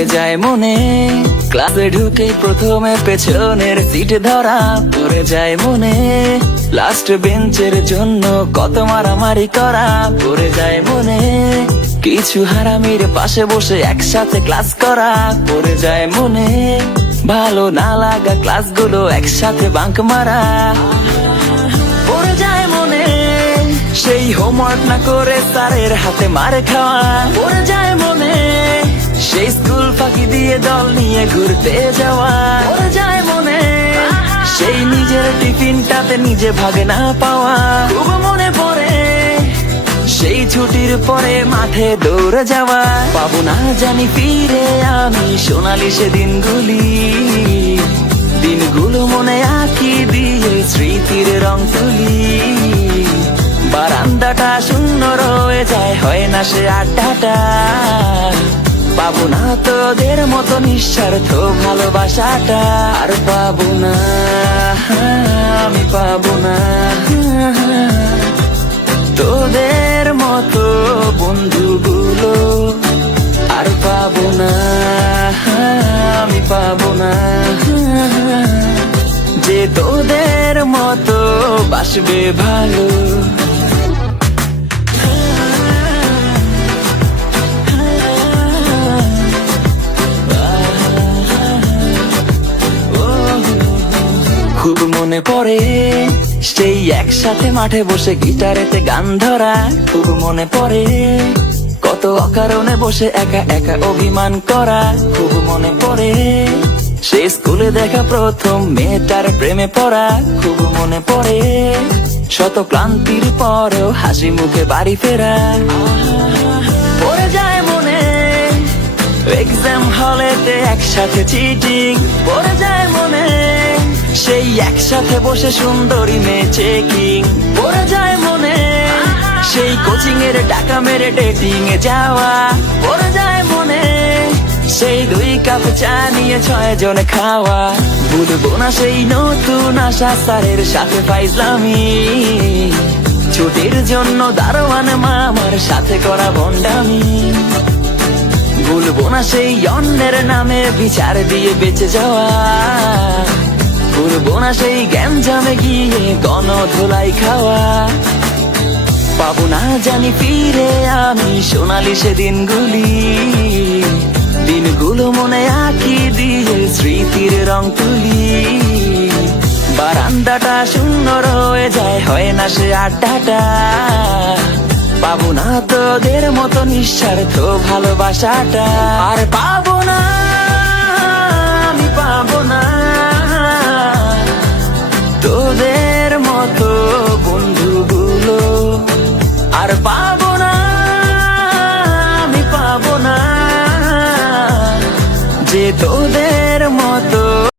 পড়ে যায় মনে। ক্লাসে ঢুকে প্রথমে পেছনের সিট ধরা পড়ে যায় মনে। লাস্ট বেঞ্চের জন্য কত মারামারি করা পড়ে যায় মনে। কিছু হারামির পাশে বসে একসাথে ক্লাস করা পড়ে যায় মনে। ভালো না লাগা ক্লাসগুলো একসাথে বাঙ্ক মারা পড়ে যায় মনে। সেই হোমওয়ার্ক না করে স্যারের হাতে মার খাওয়া পড়ে যায় মনে। সেই স্কুল ফাঁকি দিয়ে দল নিয়ে ঘুরতে যাওয়া পড়ে যায় মনে। সেই নিজের টিফিনটাতে নিজে ভাগে না পাওয়া খুব মনে পড়ে। সেই ছুটির পরে মাঠে দৌড়ে যাওয়া পাবো না জানি ফিরে আমি সোনালি সে দিনগুলো মনে আঁকি দিয়ে স্মৃতির রং তুলি। বারান্দাটা শূন্য রয়ে যায় হয় না সে আড্ডাটা। পাবো না তোদের মতো নিঃস্বার্থ ভালোবাসাটা আর পাবো না, আমি পাবো না তোদের মতো বন্ধুগুলো আর পাবো না, আমি পাবো না যে তোদের মতো বাসবে ভালো। খুব মনে পড়ে সেই একসাথে মাঠে বসে গিটারেতে গান ধরা। খুব মনে পড়ে কত অকারণে বসে একা একা অভিমান করা। খুব মনে পড়ে সেই স্কুলে দেখা প্রথম মেয়েটার প্রেমে পড়া। খুব মনে পড়ে শত ক্লান্তির পরেও হাসি মুখে বাড়ি ফেরা পড়ে যায় মনে। এক্সাম হলেতে একসাথে চিটিং পড়ে যায় মনে। সেই একসাথে বসে সুন্দরী মেয়ে চেকিং পড়ে যায় মনে। সেই কোচিং এর টাকা মেরে ডেটিং এ যাওয়া পড়ে যায় মনে। সেই 2 কাপ চা নিয়ে 6 জনে খাওয়া ভুলবো না সেই নতুন আশা স্যারের সাথে ফাইজলামি। ছুটির জন্য দারোয়ান মামার সাথে করা ভণ্ডামি। ভুলবো না সেই অন্যের নামে বিচার দিয়ে বেঁচে যাওয়া। ভুলবো না সেই গ্যাঞ্জামে গিয়ে গণধোলাই খাওয়া। পাবো না জানি ফিরে আমি সোনালি সে দিনগুলো মনে আঁকি দিয়ে স্মৃতির রং তুলি। বারান্দাটা শূন্য রয়ে যায় হয় না সে আড্ডাটা। পাবো না তোদের মতো নিঃস্বার্থ ভালোবাসাটা আর